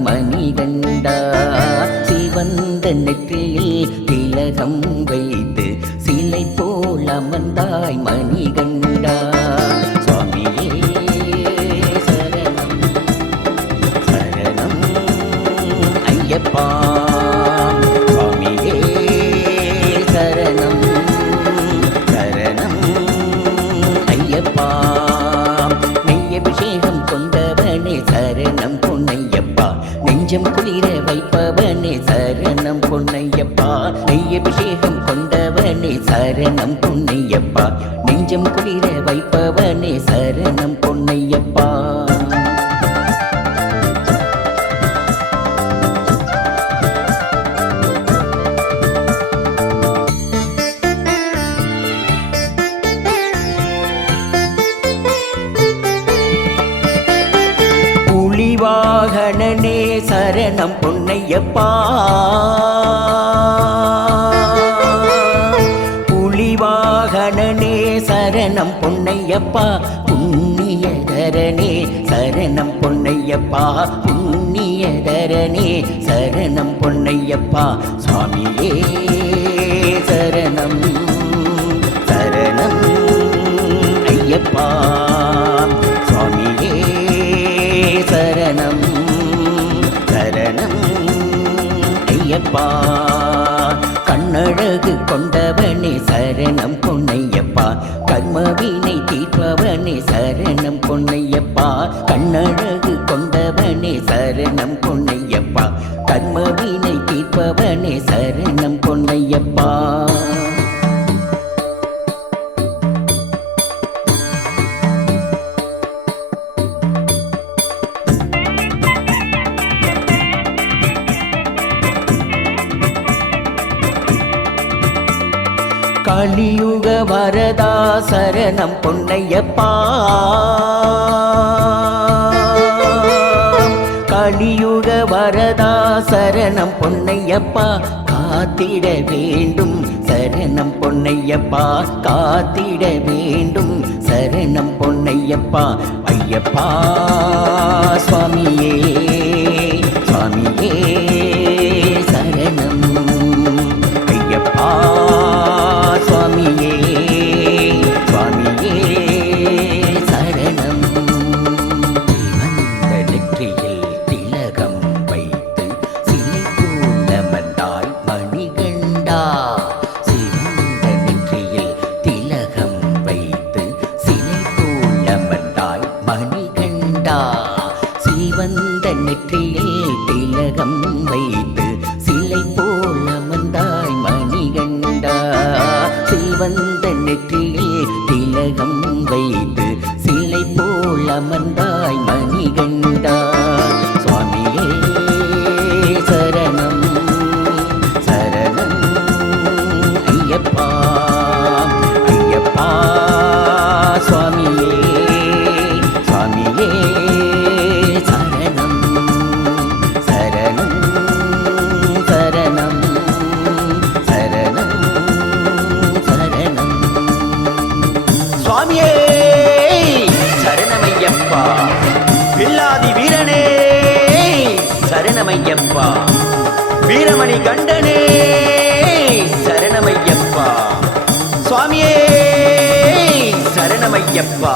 அமர்ந்தாய் மணிகண்டா சிவந்த நெற்றியில் திலகம் வைத்து சிலை போல் அமர்ந்தாய் மணிகண்டா சுவாமியே சரணம் சரணம் ஐயப்பா சுவாமியே சரணம் சரணம் ஐயப்பா நெய்யபிஷேகம் கொண்டவனே சரணம் பொன்னையப்பா நெஞ்சம் குளிர வைப்பவனே சரணம் பொன்னையப்பா நெய்யபிஷேகம் கொண்டவனே சரணம் பொன்னையப்பா நெஞ்சம் குளிர வைப்பவனே சரணம் பொன்னையப்பா வாகனனே சரணம் பொன்னையப்பா புலிவாகனனே சரணம் பொன்னையப்பா புண்ணியதரனே சரணம் பொன்னையப்பா புண்ணியதரனே சரணம் பொன்னையப்பா சுவாமியே சரணம் சரணம் ஐயப்பா சுவாமியே சரணம் சரணம் ஐயப்பா கண்ணழகு கொண்டவனே சரணம் பொன்னையப்பா கர்மவினை தீர்ப்பவனே சரணம் பொன்னையப்பா கண்ணழகு கொண்டவனே சரணம் பொன்னையப்பா கர்மவினை தீர்ப்பவனே சரணம் பொன்னையப்பா கலியுக வரதா சரணம் பொன்னையப்பா கலியுக வரதா சரணம் பொன்னையப்பா காத்திட வேண்டும் சரணம் பொன்னையப்பா காத்திட வேண்டும் சரணம் பொன்னையப்பா ஐயப்பா சுவாமியே சுவாமியே சரணம் ஐயப்பா சுவாமியே சுவாமியே சரணம் சிவந்த நெற்றியில் திலகம் வைத்து சிலை போல அமர்ந்தாய் மணிகண்டா சிவந்த நெற்றியில் திலகம் வைத்து சிலை போல அமர்ந்தாய் மணிகண்டா சிவந்த நெற்றியில் திலகம் வைத்து சிலை போல் அமர்ந்தாய் மணிகண்டா சிவந்த நெற்றியில் திலகம் வைத்து சிலை போல் அமர்ந்தாய் மணிகண்டா சுவாமியே சரணம் சரணம் ஐயப்பா ஐயப்பா சுவாமியே சுவாமியே சரணம் சரணம் சரணம் சரணம் சரணம் சுவாமியே சரணமையப்பா பில்லாதி வீரனே சரணமையப்பா வீரமணி கண்டனே சரணமையப்பா சுவாமியே சரணமையப்பா